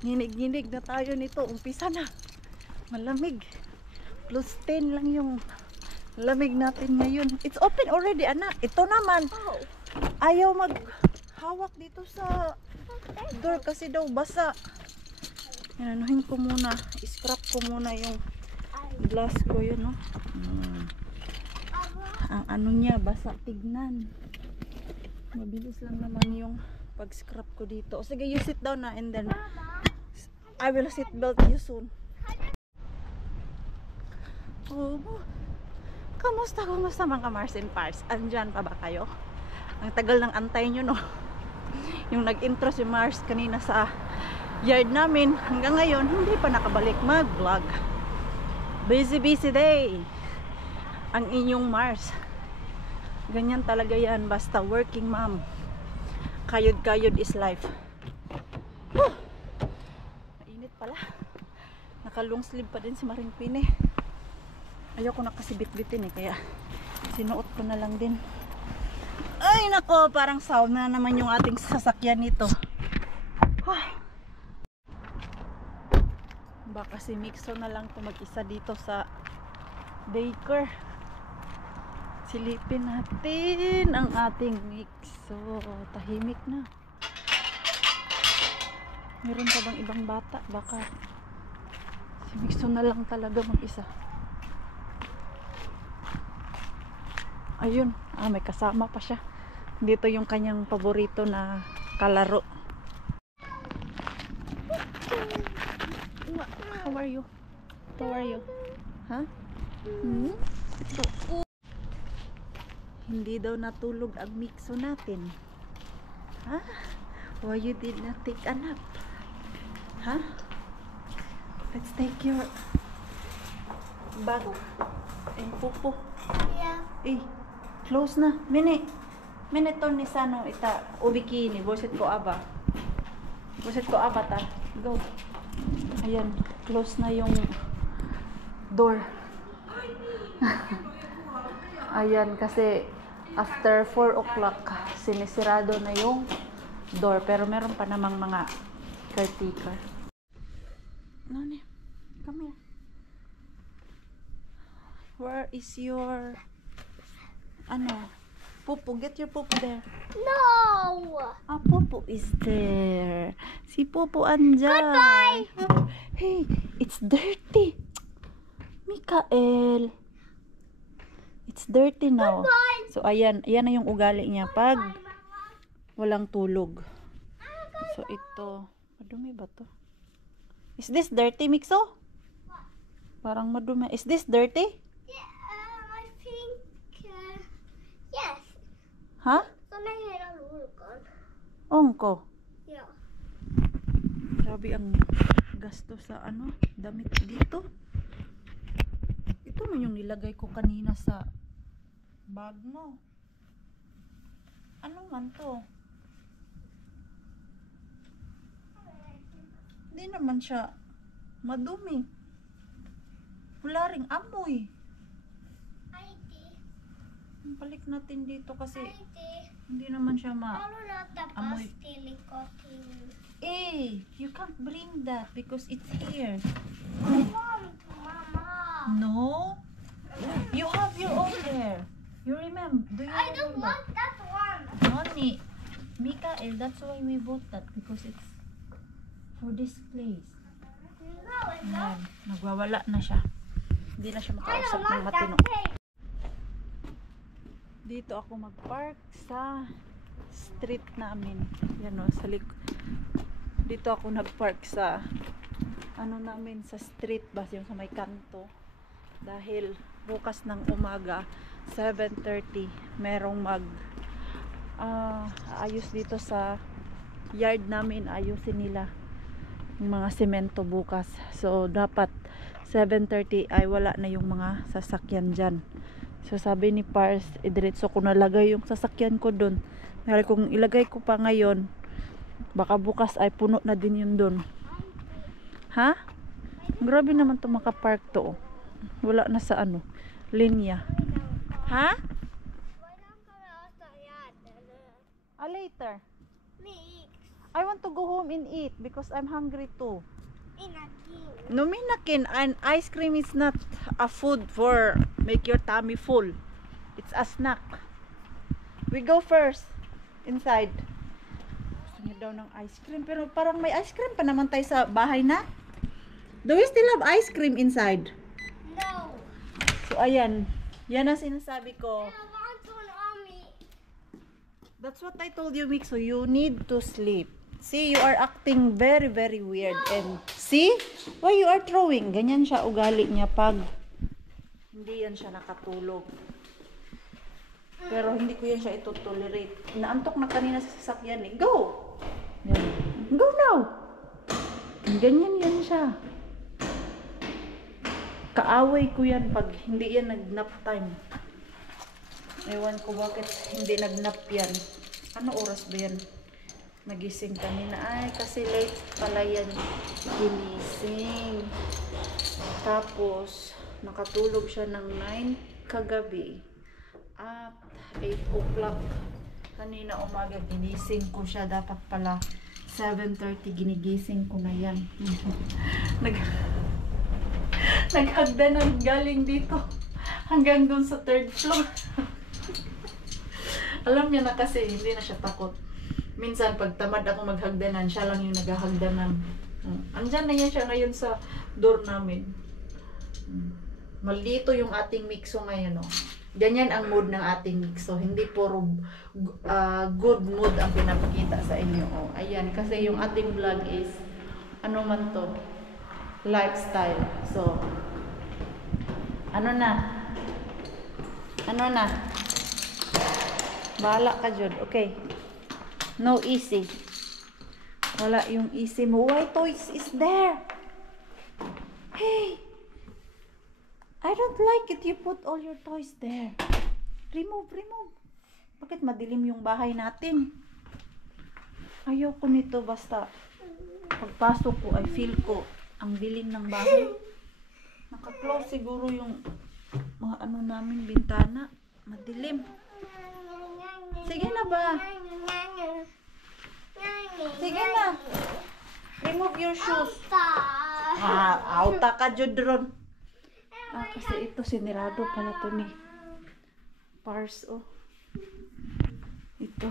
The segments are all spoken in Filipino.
Ginig-ginig na tayo nito. Umpisa na. Malamig. +10 lang yung lamig natin ngayon. It's open already, anak. Ito naman. Ayaw maghawak dito sa door kasi daw basa. Anuhin ko muna. I-scrap ko muna yung glass ko yun, no? Ang ano niya, basa. Tignan. Mabilis lang naman yung pag-scrap ko dito. O, sige, you sit down na and then I will seat belt you soon. Oh, kamusta mga Mars and Pars? Andyan pa ba kayo? Ang tagal ng antay nyo, no? Yung nag-intro si Mars kanina sa yard namin, hanggang ngayon hindi pa nakabalik mag-vlog. Busy day ang inyong Mars. Ganyan talaga yan, basta working mom. Kayod is life. Mainit pala. Naka-long sleeve pa din si Maring Pine. Ayoko na kasi bit-bitin kaya sinuot ko na lang din. Ay nako, parang sound na naman yung ating sasakyan nito. Baka si Mixo na lang to mag-isa dito sa daycare. Silipin natin ang ating Mixo. Tahimik na. Meron pa bang ibang bata? Baka si Mixo na lang talaga mag-isa. Ayun, may kasama pa siya. Dito yung kanyang paborito na kalaro. How are you? How are you? Ha? Hindi daw natulog ang Mixo natin. Ha? Why you did not take a nap? Ha? Let's take your bag and pupo. Yeah. Close na. Minute to ni Sano ita ubikini. Boset ko aba ta. Go. Ayan. Close na yung door. Ayan. Kasi after 4 o'clock sinisirado na yung door. Pero meron pa namang mga caretaker. Nani? Come here. Where is your Pupu? Get your Pupu there. No! Pupu is there. Si Pupu andyan. Goodbye! Hey, it's dirty. Mikael. It's dirty now. Goodbye! So, ayan na yung ugali niya pag walang tulog. So, ito. Madumi ba to? Is this dirty, Mixo? Parang madumi. Is this dirty? Yeah, I think, yes. Ha? So, nahihiralukan. Ongko. Yeah. Grabe ang gasto sa damit dito. Ito man yung nilagay ko kanina sa bag mo. Ano man to? Hindi naman siya madumi. Wala ring amoy. Balik natin dito kasi hindi naman siya amoy. You can't bring that because it's here. Mama. No? You have your own there. You remember? I don't want that one. Noni, Mikael, that's why we bought that because it's for this place. No, it's not. Nagwawala na siya. Hindi na siya I makausap don't ng want that matino. thing. Dito ako mag-park sa street namin. Yan o, sa dito ako nag-park sa namin sa street ba, yung sa may kanto. Dahil bukas ng umaga 7:30 merong ayos dito sa yard namin. Ayusin nila yung mga semento bukas. So dapat 7:30 ay wala na yung mga sasakyan dyan. So sabi ni Pars, idiretso ko nalagay yung sasakyan ko dun. Dahil kung ilagay ko pa ngayon, baka bukas ay puno na din yun dun. Ha? Grabe naman to makapark to. Wala na sa linya. Ha? Why don't Later. Mix. I want to go home and eat because I'm hungry too. In a king. No, minakin, and ice cream is not a food for make your tummy full. It's a snack. We go first inside. Gusto niya daw ng ice cream, pero parang may ice cream pa naman tayo sa bahay na. Do we still have ice cream inside? No. So ayan, yan ang sinasabi ko. I want one on me. That's what I told you, Mick. So you need to sleep. See, you are acting very, very weird. And see, why you are throwing? Ganyan siya ugali niya pag hindi yan siya nakatulog. Pero hindi ko yan siya ito-tolerate. Naantok na kanina sa sasakyan eh. Go! Yan. Go now! Ganyan yan siya. Kaaway ko yan pag hindi yan nag-nap time. Ewan ko bakit hindi nag-nap yan. Ano oras ba yan? Nagising kanina. Ay, kasi late pala yan ginising. Tapos, nakatulog siya ng 9 kagabi. At 8 o'clock kanina umaga ginising ko siya. Dapat pala 7:30 ginigising ko na yan. Naghagdanan galing dito hanggang dun sa 3rd floor. Alam niya na kasi hindi na siya takot. Minsan pag tamad ako maghagdanan, siya lang yung naghahagdanan. Andyan na yan siya ngayon sa door namin. Maldito yung ating mixo ngayon, oh. Ganyan ang mood ng ating mixo. Hindi puro good mood ang pinapakita sa inyo. Oh. Ayan, kasi yung ating vlog is ano man to? Lifestyle. So, ano na? Ano na? Bahala ka, Jud. Okay. No easy. Wala yung easy mo. Why toys is there? Hey! I don't like it. You put all your toys there. Remove, remove. Bakit madilim yung bahay natin? Ayoko nito basta. Pagpasok ko, I feel ko ang dilim ng bahay. Naka-close siguro yung mga ano namin, bintana. Madilim. Sige na ba? Sige na. Remove your shoes. Auta ka, Judron. Kasi ito, sinirado pala to ni Pars, oh. Ito.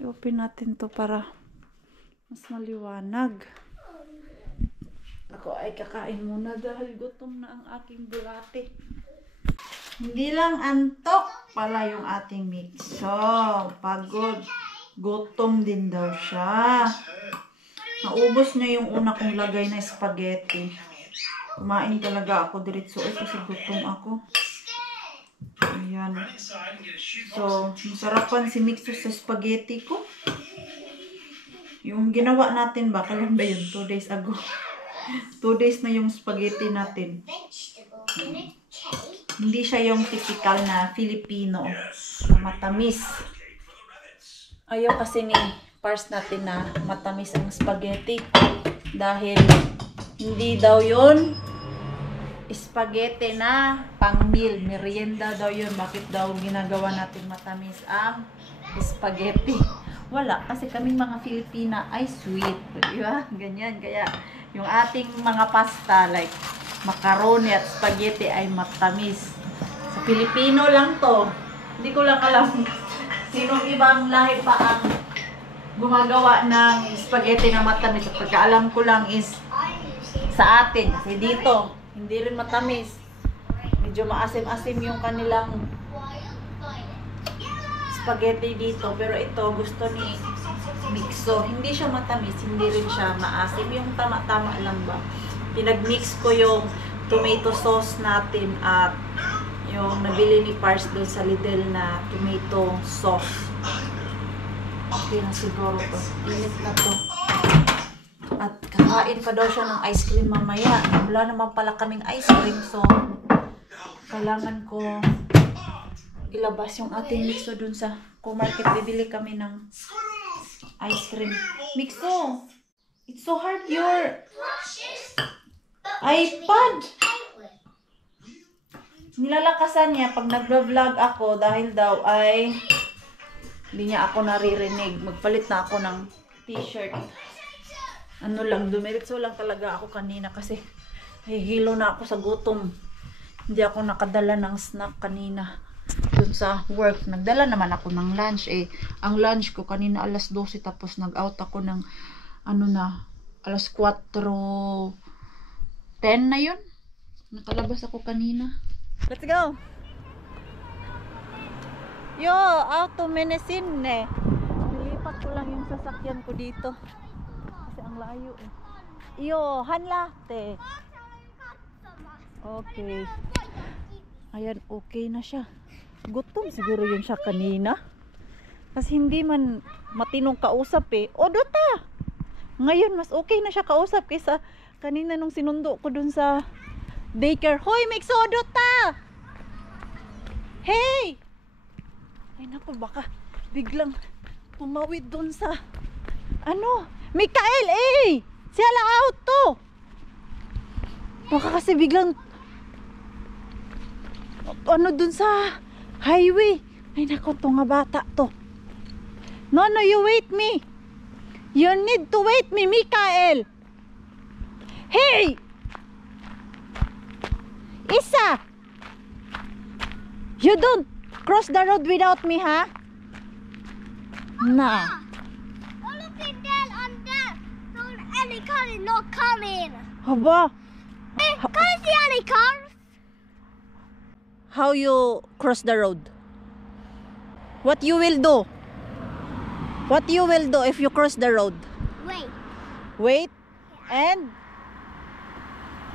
I-open natin to para mas maliwanag. Ako ay kakain muna dahil gutom na ang aking bulate. Hindi lang antok pala yung ating mixo. Pagod. Gutom din daw siya. Naubos niya yung una kong lagay na spaghetti. Kumain talaga ako diretso kasi gutom ako. Ayan. So, masarapan si mixo sa spaghetti ko. Yung ginawa natin ba? Kailan ba yun? 2 days ago. 2 days na yung spaghetti natin. Hindi siya yung typical na Filipino na matamis. Ayaw kasi ni Pars natin na matamis ang spaghetti. Dahil hindi daw yun spaghetti na pang-meal. Merienda daw yun. Bakit daw ginagawa natin matamis ang spaghetti? Wala. Kasi kaming mga Filipina ay sweet. Diba? Ganyan. Kaya yung ating mga pasta like macaroni at spaghetti ay matamis. Sa Pilipino lang to. Hindi ko lang alam sinong ibang lahi pa ang gumagawa ng spaghetti na matamis. At pagkaalam ko lang is sa atin. Kasi dito, hindi rin matamis. Medyo maasim-asim yung kanilang spaghetti dito. Pero ito, gusto ni mixo. Hindi siya matamis, hindi rin siya maasim. Yung tama-tama lang ba. Pinag-mix ko yung tomato sauce natin at yung nabili ni Pars doon sa Lidl na tomato sauce. Okay na siguro to. Init na to. At kakain pa daw siya ng ice cream mamaya. Wala naman pala kaming ice cream. So, kailangan ko ilabas yung ating mixo dun sa co-market. Bibili kami ng ice cream. Mixo! It's so hard your iPad! Nilalakasan niya pag nag-vlog ako dahil daw ay Hindi niya ako naririnig. Magpalit na ako ng t-shirt. Ano lang, dumiritso lang talaga ako kanina kasi hihilo na ako sa gutom. Hindi ako nakadala ng snack kanina dun sa work. Nagdala naman ako ng lunch eh. Ang lunch ko kanina alas 12 tapos nag-out ako ng ano na, alas 4:10 na yun. Nakalabas ako kanina. Let's go! Yo, auto Menesine. Nilipat ko lang yung sasakyan ko dito. Kasi ang layo eh. Yo, hanlate. Okay. Ayan, okay na siya. Gutom siguro yun siya kanina. Kasi hindi man matinong kausap eh. O, Dota! Ngayon, mas okay na siya kausap kaysa kanina nung sinundo ko dun sa daycare. Hoy, Mixo, Dota! Hey! Ay naku, baka biglang tumawid dun sa ano? Mikael, eh! Siya la auto! Baka kasi biglang ano dun sa highway. Ay naku, to nga bata to. No, you wait me. You need to wait me, Mikael. Hey! Isa! You don't cross the road without me, ha? Nah. Oh, look at that on that. So any car is not coming. Haba, Hey, can I see any cars? how you cross the road? What you will do? What you will do if you cross the road? Wait. Wait and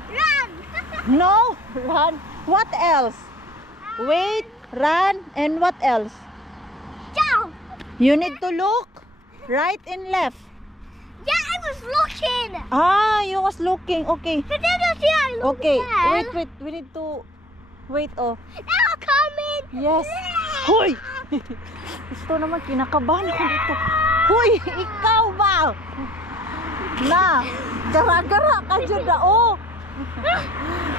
Run! no, run. What else? Wait, run, and what else? Jump! You need to look right and left. Yeah, I was looking. Ah, you was looking. Okay. But then you see I looked Okay. there. Wait. We need to wait. Oh. Now coming. Yes. Hoy! Gusto naman, kinakabahan ako dito. Hoy! Ikaw ba? Na! Gara-gara ka dyan na, oh!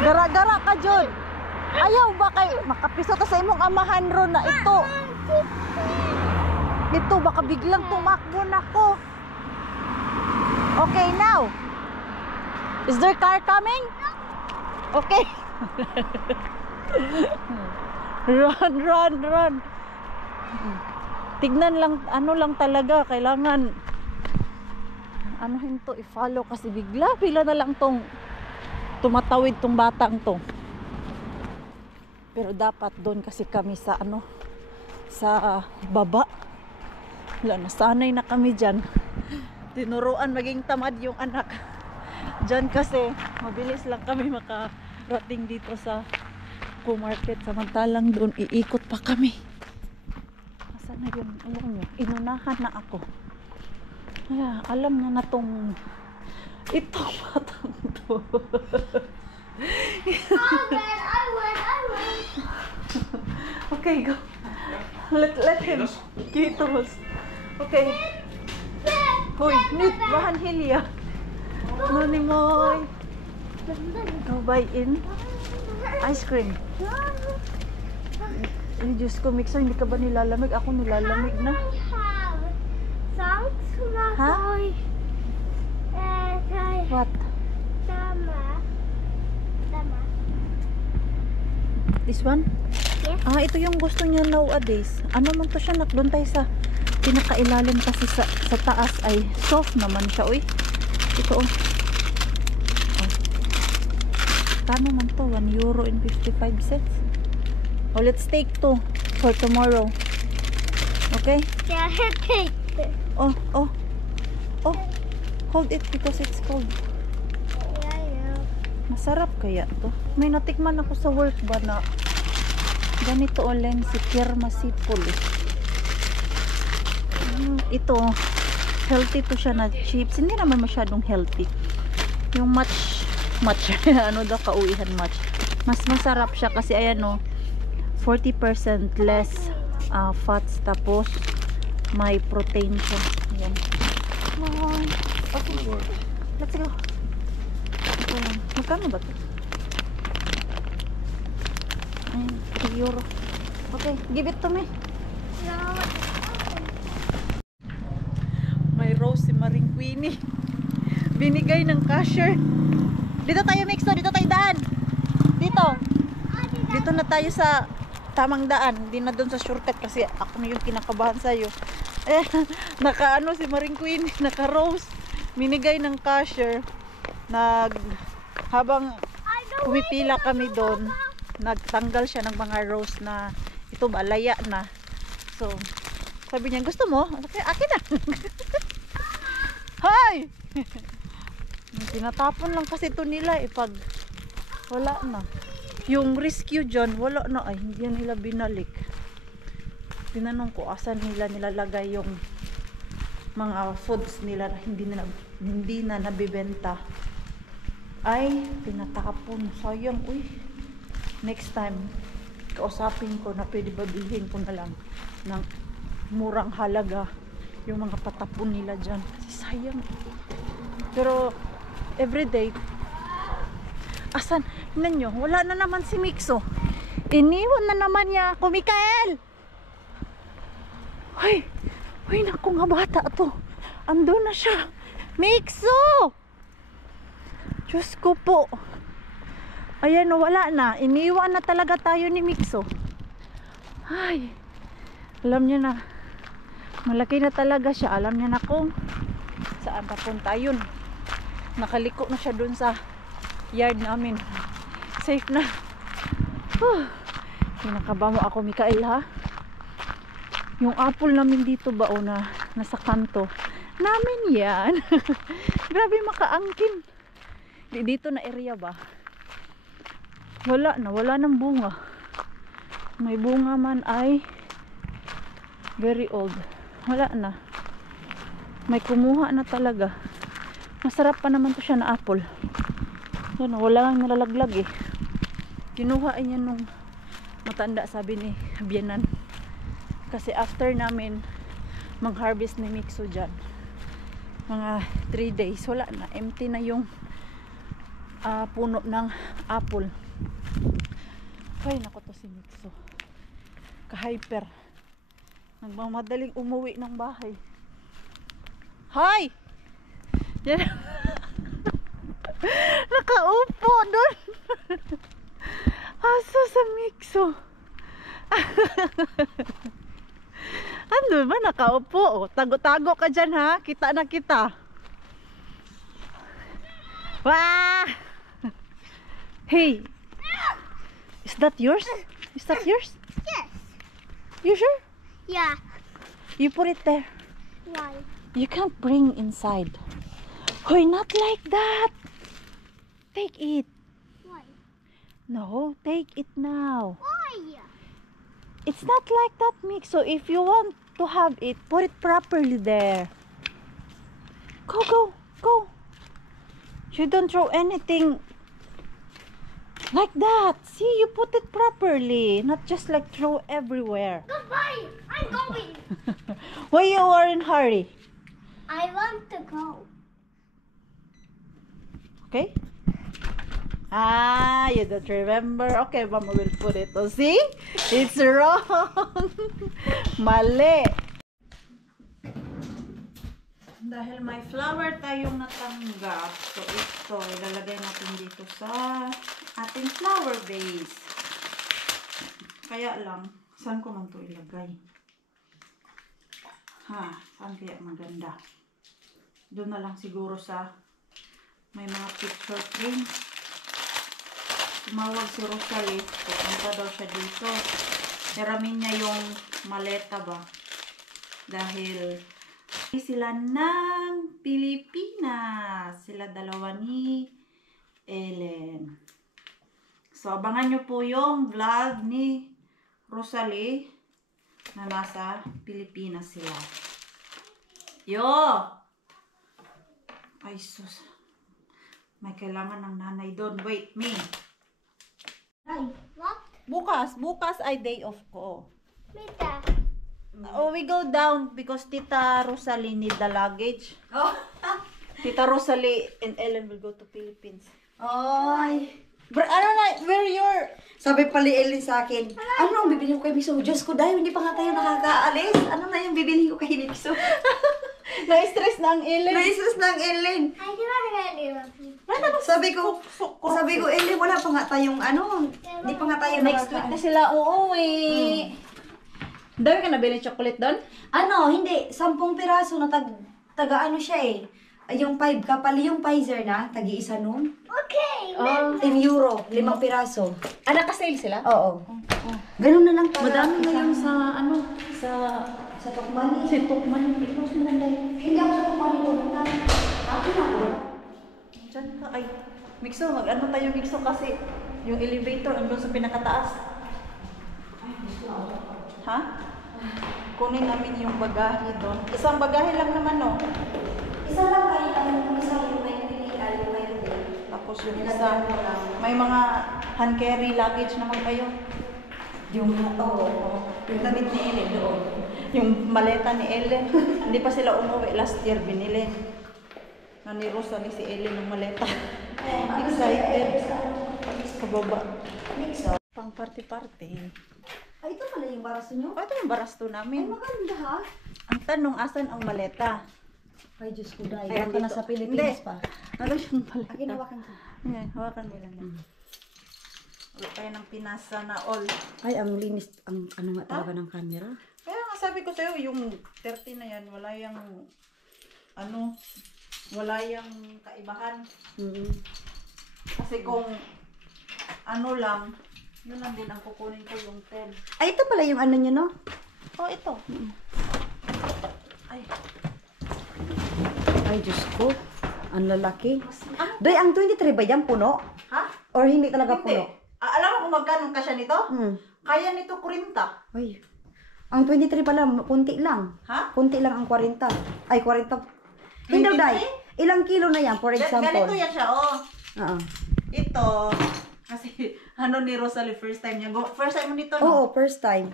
Gara-gara ka dyan. Ayaw ba kay makapiso to sa imong amahan ron na ito? Ito, baka biglang tumakbo na ko. Okay, now. Is there car coming? Okay. Run. Tignan lang, ano lang talaga, kailangan anuhin to, i-follow kasi bigla na lang tong tumatawid tong batang to. Pero dapat doon kasi kami sa ano, sa baba. Wala, nasanay na kami dyan. Tinuruan maging tamad yung anak. Dyan kasi mabilis lang kami makarating dito sa market, samantalang doon iikot pa kami. Asa na yun? Alam nyo, inunahan na ako. Ay, alam na tong itong batang to. I win. Okay, go. Let him. Kitos. Okay. Hoy, nit, bahan hilya. Nani moy. Go buy in ice cream. Ay, Diyos ko, Mixer, hindi ka ba nilalamig? Ako nilalamig na. Ha? What? This one? Yes. Ah, ito yung gusto niya nowadays. Ano man to siya, doon tayo sa pinakailalim kasi sa taas ay soft naman siya. Uy, ito oh. Kano man to? €1.55. Oh, let's take two for tomorrow. Okay? Oh. Hold it because it's cold. Masarap kaya to? May natikman ako sa work ba na ganito ulen si Kermasipol. Ito, healthy to siya na chips. Hindi naman masyadong healthy. Yung match ano daw kauwihan match. Mas masarap siya kasi ayan o, 40% less fats, tapos may protein siya. Ayan. Okay, let's go. Magkano ba ito? Ayan, €3. Okay, give it to me. binigay ng cashier. Dito tayo, Mixo. Dito tayo daan. Dito. Dito na tayo sa tamang daan. Hindi na doon sa shortcut kasi ako na yung kinakabahan sa'yo. Eh, naka si Maring Queen, naka rose. Binigay ng cashier. Habang pumipila kami doon, nagtanggal siya ng mga rose na ito ba, laya na. So, sabi niya, gusto mo? Okay, akin na. Hoy! Tinatapon lang kasi ito nila pag wala na. Yung rescue dyan, wala na. Ay, hindi nila binalik. Tinanong ko, asan nila nilalagay yung mga foods nila na hindi na nabibenta. Ay, pinatapon. Sayang, uy. Next time, kausapin ko na pwede ba bilhin ko na lang ng murang halaga yung mga patapon nila dyan. Kasi sayang. Pero, everyday, asan? Tignan nyo, wala na naman si Mixo. Iniwan na naman niya ako, Mikael! Hoy! Hoy, naku nga bata to. Andun na siya. Mixo! Diyos ko po. Ayan, wala na. Iniwan na talaga tayo ni Mixo. Ay, alam niya na. Malaki na talaga siya. Alam niya na kung saan papunta yun. Nakaliko na siya dun sa yard namin. Safe na. Kinakaba mo ako, Mikael, ha? Yung apple namin dito ba o na nasa kanto namin yan. Grabe makaangkin. Dito na area ba? Wala na, wala ng bunga. May bunga man ay very old. Wala na. May kumuha na talaga. Masarap pa naman to siya na apple. Yan, wala lang nalalaglag eh. Kinuha niya nung matanda, sabi ni Bianan. Kasi after namin mag-harvest ni Mixo dyan, mga 3 days, wala na. Empty na yung puno ng apple. Ay, naku to si Mixo. Ka-hyper. Nagmamadaling umuwi ng bahay. Hi! Yan. Nakaupo doon. Aso sa Mixo. Andun ba nakaupo? Tago-tago ka dyan, ha? Kita na kita. Wah! Hey! Is that yours? Is that yours? Yes. You sure? Yeah. You put it there. Why? You can't bring inside. Hoy, not like that. Take it. Why? No, take it now. Why? It's not like that, Mix. So if you want to have it, put it properly there. Go, go, go. You don't throw anything like that. See, you put it properly, not just like throw everywhere. Goodbye. I'm going. Why you are in hurry? I want to go. Okay? Ah, you don't remember? Okay, Mama will put it. Oh, see? It's wrong. Mali. Dahil may flower tayong natanggap, so ito, ilalagay natin dito sa ating flower vase. Kaya lang, saan ko man ito ilagay? Ha, saan kaya maganda? Doon na lang siguro sa may mga picture frames. Tumawag si Rosalie, pupunta daw siya dito. Hiramin niya yung maleta ba? Dahil sila ng Pilipinas. Sila dalawa ni Ellen. So, abangan nyo po yung vlog ni Rosalie na nasa Pilipinas sila. Yo! Ay, sus. May kailangan ng nanay doon. Wait, me. Hey, what? Bukas ay day off ko. Mita. Oh, we go down because Tita Rosalie need the luggage. Oh. Tita Rosalie and Ellen will go to Philippines. Ay. Ano na, where your... Sabi pala Ellen sa akin, ano ang bibili ko kay Mixo? Diyos ko, dahil hindi pa nga tayo nakakaalis. Ano na yung bibili ko kay Mixo? Na-stress na ang Ellen. Na-stress na ang Ellen. I do want to get you. Sabi ko, Ellen, wala pa nga tayong ano. Hindi pa nga tayo Next week na sila uuwi. Dami ka nabili chocolate doon? Ano, hindi. 10 piraso na taga ano siya eh. Ay, yung 5 kapali yung Pfizer na, tagi-isa nun. Okay. Oh. €10, 5 piraso. Naka-sale sila? Oo. Ganun na lang Madami na yung sa ano, sa Tukmani. si Tukman. I-close mo lang dahil. Hindi ako sa Tukmani ko. Akin ako. Diyan ka. Ay, Mixo, mag-ano tayo Mixo kasi yung elevator andun sa pinakataas. Ha? Kunin namin yung bagahe doon. Isang bagahe lang naman, no? Isa lang kayo, isa yung may clinical, yung may hotel. Tapos yung isa, may mga hand carry luggage naman kayo. Yung, yung damit ni Ellen doon. Yung maleta ni Ellen, hindi pa sila umuwi. Last year binili. Na ni Rosalie si Ellen ng maleta. Excited. Kababa. Pang party-party. Ay, ito pala yung baraso nyo? Oh, ito yung barasto Ay, namin. maganda ha. Ang tanong, asan ang maleta? Ay, Diyos ko, dahil. Ay, Baka andito. nasa Pilipinas Hindi. pa. Ano yung maleta? Akin, hawakan ko. Ayan, hawakan mo lang yan. Wala tayo ng pinasa na all. Ay, ang linis, ang ano nga talaga ng camera. Kaya nga sabi ko sa'yo, yung 30 na yan, wala yung, ano, wala yung kaibahan. Kasi kung, ano lang, yun lang din ang kukunin ko yung 10. Ay, ito pala yung ano nyo, no? Oh, ito. Ay, Ay, Diyos ko. Ang lalaki. Day, ang 23 ba yan puno? ha? Or hindi talaga Hindi. puno? Alam mo kung magkano kasya nito? Hmm. Kaya nito 40. Ay. Ang 23 pala, kunti lang. Ha? Kunti lang ang 40. Ay, 40. Hindi, 23? Day. Ilang kilo na yan, for example? Ganito yan siya, oh. Oo. Ito, kasi ano ni Rosalie, first time niya. First time mo nito, no? Oo, first time.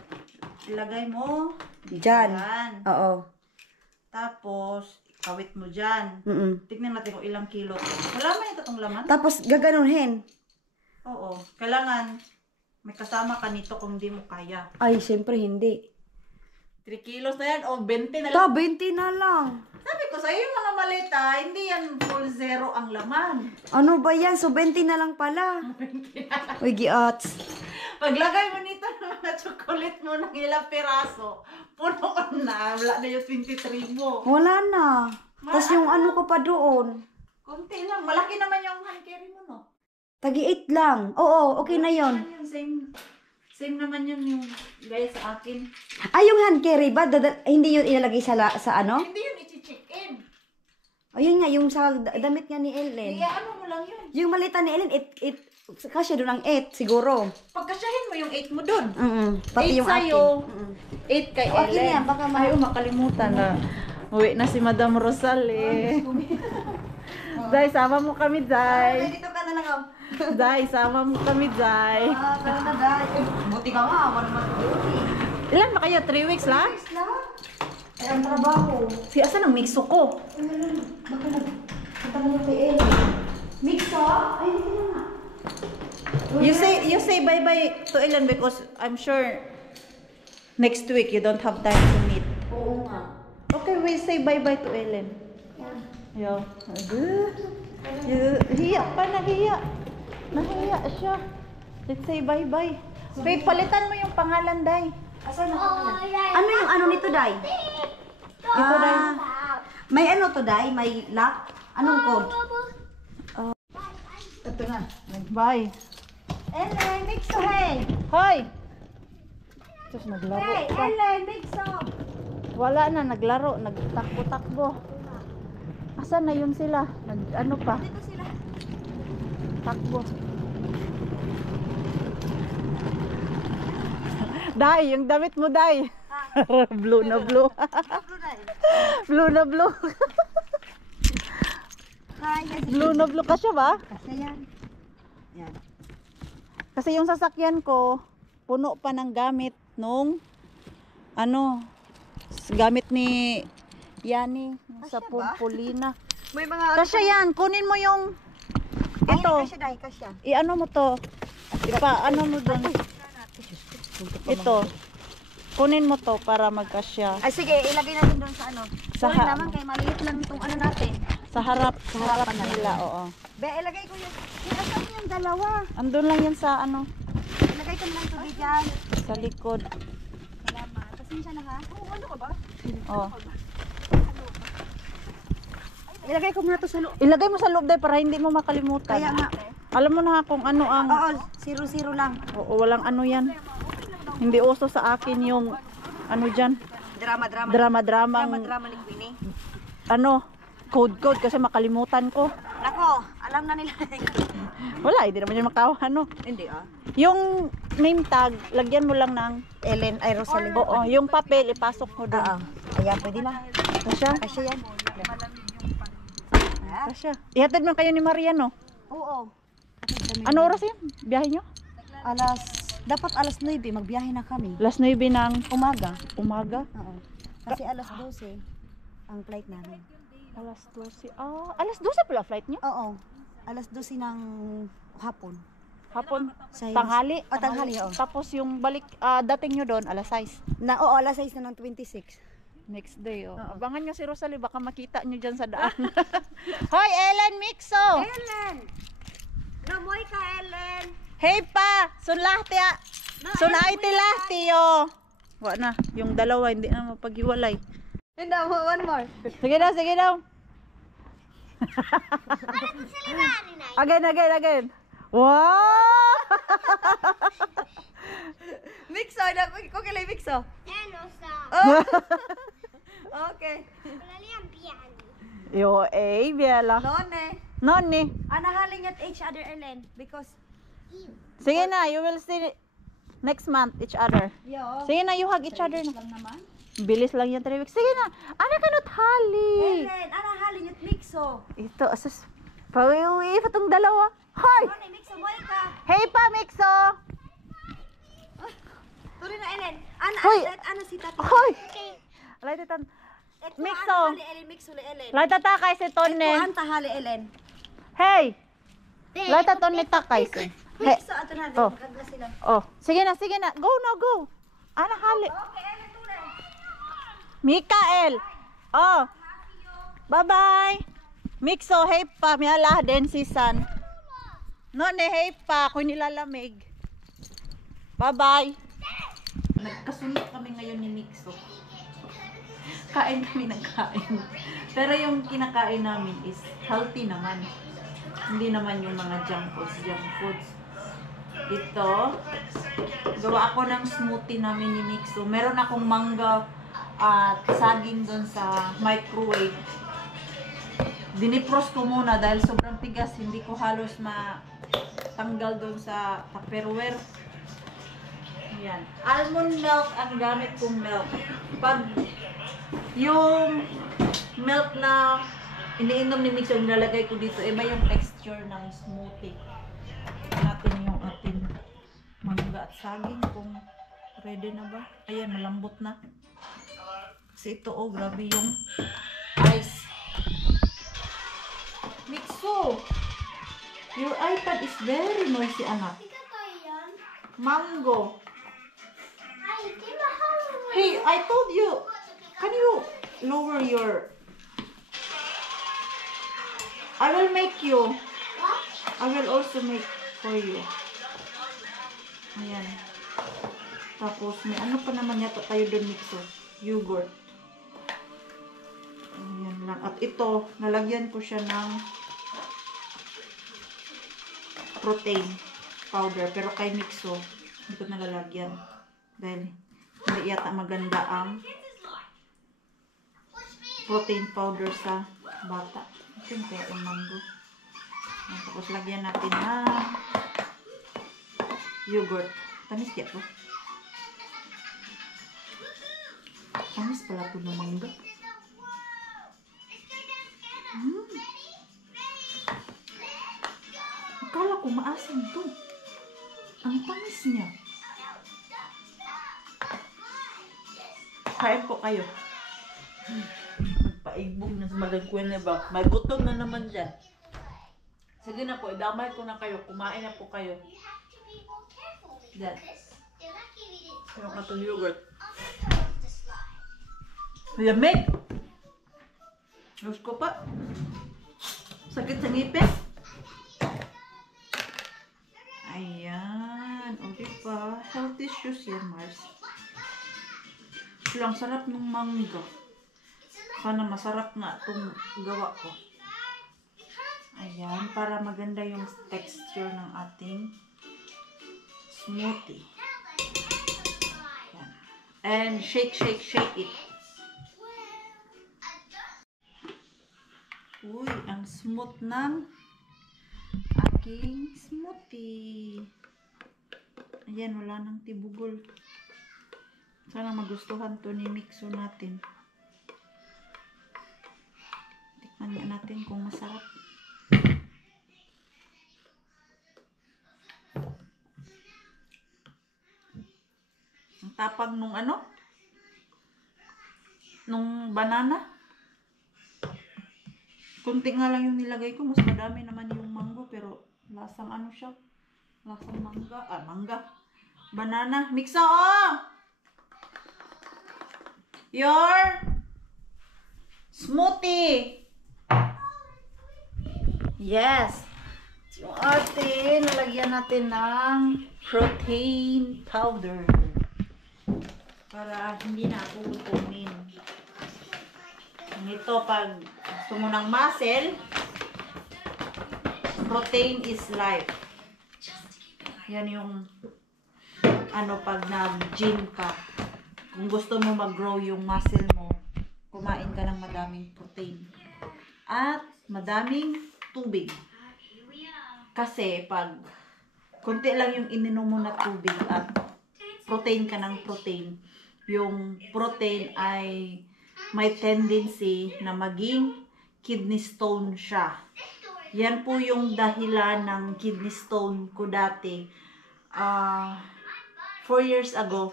Ilagay mo. Diyan. Yan. Oo. Tapos, kawit mo dyan. Tignan natin kung ilang kilo. Wala man yung tatong laman? Tapos, gaganuhin. Oo. Kailangan, may kasama ka nito kung hindi mo kaya. Ay, siyempre hindi. 3 kilos na yan o 20 na Ta, lang. 20 na lang. Sabi ko sa'yo, yung mga maleta, hindi yan full zero ang laman. Ano ba yan? So, 20 na lang pala. Uy, giats. Paglagay mo nito ng mga chocolate mo ng ilang piraso, puno ka na. Wala na yung 23 mo. Wala na. Tapos yung ano ko pa doon. Konti lang. Malaki naman yung hand carry mo, no? Tagi-8 lang. Oo, okay na yon. Same naman yun yung gaya sa akin. Ay, yung hand carry ba? Hindi yun ilalagay sa ano? Hindi yun i-check-in. Ayun nga, yung sa damit nga ni Ellen. Iya, ano mo lang yun. Yung malita ni Ellen, kasya doon ang 8, siguro. Pagkasyahin mo yung 8 mo dun. Pati 8 yung sa'yo. akin. 8 kay Okay Ellen. na yan, baka Ay, makalimutan na. Uwi na si Madam Rosalie. Zay, sama mo kami, Zay. Dito ka na lang, Zay, sama mo kami, Zay. pero na dahil. Buti ka nga, wala naman duty. Ilan ba kayo? 3 weeks lang? Ayos lang. Ay, ang trabaho. Si asan ang mixo ko? Baka nagpunta mo kay Ellen. Mixo? Ay, hindi na nga. You say bye-bye to Ellen because I'm sure next week you don't have time to meet. Oo nga. Okay, we say bye-bye to Ellen. Yeah. Hiya pa, nahiya. Nahiya siya. Let's say bye-bye. Wait, palitan mo yung pangalan, Day. Asan na Oh, yeah. Ano yung ano nito, Day? Ito, Day. May ano to, Day? May lock? Anong code? Ito na. Bye. Ellen, Mixo, hey! Hoy! Tapos naglaro Hey, pa. Ellen, Mixo! Wala na, naglaro. Nagtakbo-takbo. Asan na yun sila? Ano pa? Dito sila. Takbo. Day, yung damit mo, Day. Blue na blue. Blue na blue. Hi, yes. Blue na blue ka siya ba? Kasi yan. Yan. Kasi yung sasakyan ko, puno pa ng gamit nung gamit ni Yani sa Kasya ba? Pumpolina. May mga... Kasya yan, kunin mo yung Ay, ito. Kasya, Day, kasya. I-ano mo to? Ano mo doon? Ito. Kunin mo to para magkasya. Ay, sige, ilagay natin doon sa ano. Sa Sorry ha- naman, kay maliit lang itong ano natin. Sa harap harapan na nila, oo. Be, ilagay ko yun. Saan yung dalawa? Andun lang yan sa ano, Ilagay ko na lang tubig dyan. sa likod. Salamat. Pasensya na ha. Oo, ano ka ba? Oh. Ilagay ko muna to sa loob. Ilagay mo sa loob dahil para hindi mo makalimutan. Kaya nga. Alam mo na kung ano ang... Oo, 0-0 lang. Oo, walang ano yan. Hindi uso sa akin yung ano dyan. Drama-drama. Drama-dramang Drama-drama ni Queenie. ano, code-code kasi makalimutan ko. Nako, alam na nila. Wala, hindi naman yun makawa, ano. Hindi ah. Yung name tag, lagyan mo lang ng... Ellen, ay Rosalie. Oo, yung papel, ipasok mo doon. Oo. Ayan, pwede na. Kasya? Kasya yan. Ha? Kasya. Ihatid mo kayo ni Maria, no? Oo. Ano oras yun? Biyahe nyo? Dapat alas 9, magbiyahe na kami. Last 9 ng Umaga. umaga. Oo. Kasi alas 12 ang flight namin. Alas 12. Ah, alas 12 pala flight nyo? Oo. Alas 12 ng hapon. Hapon. Sa Tanghali. Oh, tanghali, oo. Tapos yung balik, dating nyo doon, alas 6. Oo, alas 6 na ng 26. Next day, oh. Oo. Abangan nyo si Rosalie, baka makita nyo dyan sa daan. Hoy, Ellen Mixo! Ellen! Namoy ka, Ellen! Hey pa! Sunlahti ah! Sunay tilahti yo! Wa na, yung dalawa hindi na mapaghiwalay. Hindi mo, one more. Sige daw, sige daw. Again. Wow! Mixo, ko kilay mixo. Ano sa? Okay. Palalian piano. Yo, biela. None. Noni. Anahaling at each other, Ellen. Because, Sige na, you will see next month each other. yo. Sige na, you hug each other na. Lang naman. Bilis lang yan 3 weeks. Sige na, anak ka not hali. Ellen, anahaling at mixo. Ito, asus. Pawiwi pa tong dalawa. Hoy! None, mixo, boy ka. Hey pa, Mixo! Tuloy na, Ellen. Hoy! Ano si tati? Hoy! Alay titan. Ito, Mixo. Hali, Ellen, mixo, Ellen. Alay tatakay si Ito, Tonnen. anta hali, Ellen. Hey! Alay taton ni takay si. Hey. Mixo, ato na. Oh. Magagla sila. Oh, sige na. Go na, go. Ana hali. Okay, Ellen, tuloy. Mikael. Oh. Bye-bye. Mixo, hey pa. Miala din si San. No, ne, hey pa. Kung nilalamig. Bye-bye. Nagkasunod kami ngayon ni Mixo. Kain kami ng kain. Pero yung kinakain namin is healthy naman. Hindi naman yung mga junk foods. Ito, gawa ako ng smoothie namin ni Mixo. Meron akong mangga at saging doon sa microwave. Dinipros ko muna dahil sobrang tigas. Hindi ko halos matanggal doon sa Tupperware. Ayan. Almond milk ang gamit kong milk. Pag yung milk na iniinom ni Mixo, nilalagay ko dito, iba yung texture ng smoothie. Natin yung ating mangga at saging kung ready na ba. Ayan, malambot na. Kasi ito, oh, grabe yung ice. Mixo, your iPad is very noisy, anak. Mango. Hey, I told you, can you lower your... I will make you. I will also make for you. Ayan. Tapos, may ano pa naman yata tayo doon, Mixo. Yogurt. Ayan lang. At ito, nalagyan ko siya ng protein powder. Pero kay Mixo, hindi ko nalalagyan. Dahil hindi yata maganda ang protein powder sa bata. Ito yung kaya yung mango. Ayan, tapos lagyan natin ng yogurt. Tamis kaya po. Tamis pala po ng mangga. Akala ko maasim to. Ang tamis niya. Kain po kayo. Magpaigbog na sa malagkwen na ba? May gutom na naman dyan. Sige na po, idamay ko na kayo. Kumain na po kayo. Dyan. Yung katong yogurt. Lamig. Diyos ko pa. Sakit sa ngipin. Ayan. O diba? Healthy shoes yan, Mars. Ang sarap ng mangga. Sana masarap nga itong gawa ko. Ayan. Para maganda yung texture ng ating smoothie. Ayan. And shake, shake, shake it. Uy, ang smooth ng aking smoothie. Ayan, wala nang tibugol. Sana magustuhan to ni Mixo natin. Tikman nga natin kung masarap. Ang tapang nung ano? Nung banana. Kunti nga lang yung nilagay ko. Mas madami naman yung mango. Pero lasang ano siya? Lasang mangga. Ah, mangga. Banana. Mixa, oh! Your smoothie. Yes. Yung atin, nalagyan natin ng protein powder. Para hindi na ako lutumin. Ito, pag gusto mo ng muscle, protein is life. Yan yung ano, pag nag-gym ka. Kung gusto mo mag-grow yung muscle mo, kumain ka ng madaming protein. At madaming tubig. Kasi pag konti lang yung ininom mo na tubig at protein ka ng protein, yung protein ay may tendency na maging kidney stone siya. Yan po yung dahilan ng kidney stone ko dati. 4 years ago,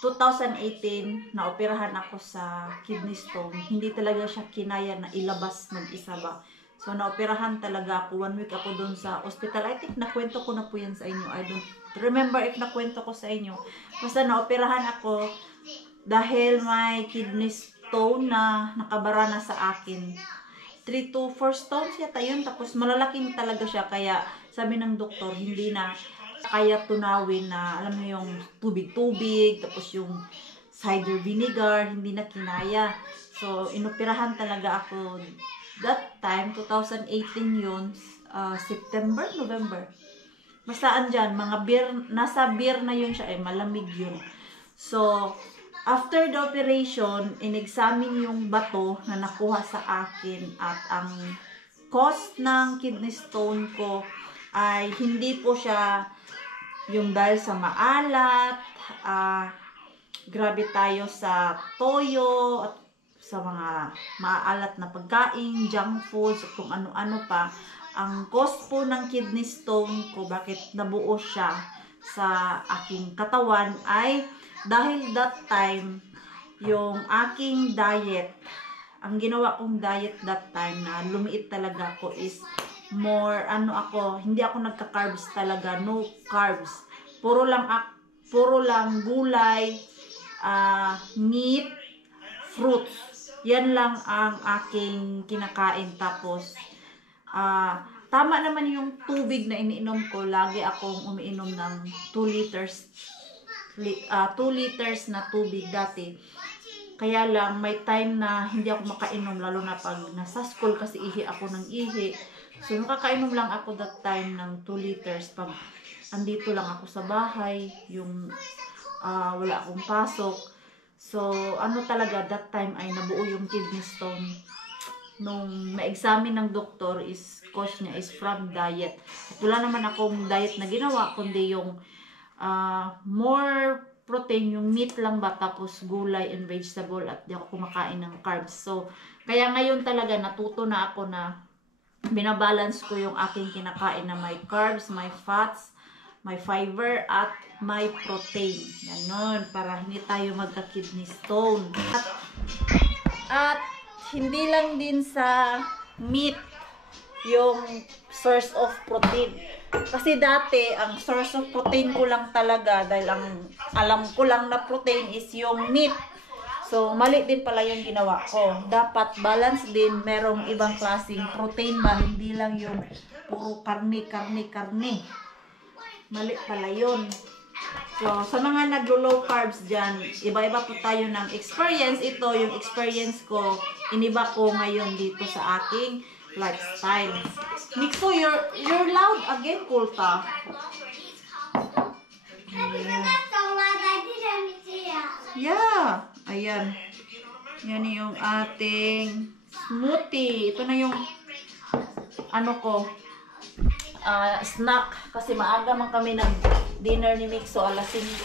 2018, naoperahan ako sa kidney stone. Hindi talaga siya kinaya na ilabas mag-isa ba. So, naoperahan talaga ako. 1 week ako doon sa hospital. I think nakwento ko na po yan sa inyo. I don't remember if nakwento ko sa inyo. Basta naoperahan ako dahil may kidney stone na nakabara na sa akin. 3 to 4 stones yata yun. Tapos malalaking talaga siya. Kaya sabi ng doktor, hindi na kaya tunawin na, alam mo yung tubig-tubig. Tapos yung cider vinegar, hindi na kinaya. So, inoperahan talaga ako. That time, 2018 yun. September, November. Basta andyan, mga beer, nasa beer na yun siya. Malamig yun. So, after the operation, in-examine yung bato na nakuha sa akin at ang cause ng kidney stone ko ay hindi po siya yung dahil sa maalat, grabe tayo sa toyo at sa mga maalat na pagkain, junk foods, at kung ano-ano pa. Ang cause po ng kidney stone ko, bakit nabuo siya sa aking katawan ay dahil that time, yung aking diet, ang ginawa kong diet that time na lumiit talaga ako is more, hindi ako nagka-carbs talaga, no carbs. Puro lang gulay, meat, fruits. Yan lang ang aking kinakain. Tapos, tama naman yung tubig na iniinom ko. Lagi akong umiinom ng 2 liters. 2 liters na tubig dati. Kaya lang, may time na hindi ako makainom, lalo na pag nasa school kasi ihi ako ng ihi. So, nakakainom lang ako that time ng 2 liters. Pag andito lang ako sa bahay, yung wala akong pasok. So, talaga, that time ay nabuo yung kidney stone. Nung ma-examine ng doktor, cause niya is from diet. At wala naman akong diet na ginawa, kundi yung more protein, yung meat lang ba, tapos gulay and vegetable, at di ako kumakain ng carbs. So, kaya ngayon talaga natuto na ako na binabalance ko yung aking kinakain na may carbs, may fats, may fiber, at may protein. Ganon, para hindi tayo magka-kidney stone. At hindi lang din sa meat yung source of protein. Kasi dati, ang source of protein ko lang talaga, dahil ang alam ko lang na protein is yung meat. So, mali din pala yung ginawa ko. Dapat balance din, merong ibang klaseng protein ba, hindi lang yung puro karne. Mali pala yun. So, sa mga naglo-low carbs dyan, iba-iba po tayo ng experience. Ito, yung experience ko, iniba ko ngayon dito sa aking lifestyle. Mixo, you're loud again, Kulta. Yeah. Ayan. Yan yung ating smoothie. Ito na yung ano ko, snack. Kasi maaga man kami nag-dinner ni Mixo, alas 5.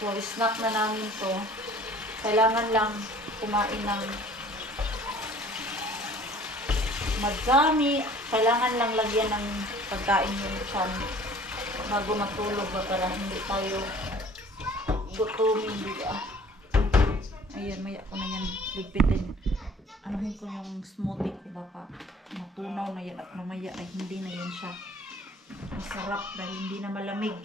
So, snack na namin to. Kailangan lang kumain ng madami. Kailangan lang lagyan ng pagkain yung chan bago matulog ba para hindi tayo gutumin, diba? Ayan, maya ko na yan ligpitin. Anuhin ko yung smoothie ko, baka matunaw na yan at mamaya ay hindi na yan siya masarap dahil hindi na malamig.